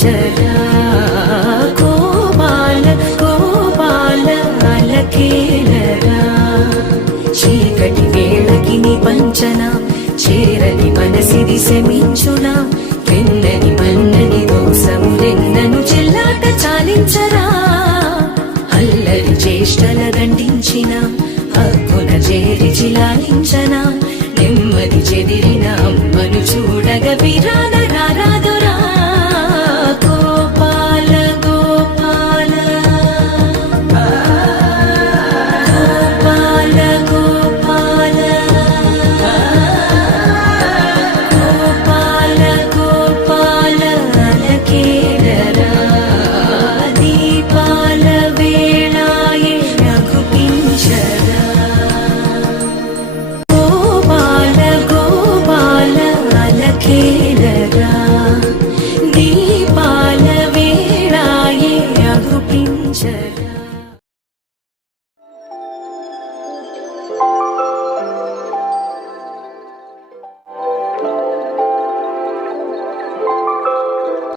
పంచరా గోపాల గోపాల అలకేలరా చీకటి వేళకి నీ పంచనా చేరని మనసిది శమించునా వెన్నని మన్నని దోసములెన్నను చెల్లాట చాలించరా అల్లరి చేష్టల దండించిన హక్కున చేరి చిలాలించనా నెమ్మది చెదిరిన అమ్మను చూడగ విరాన రారాధ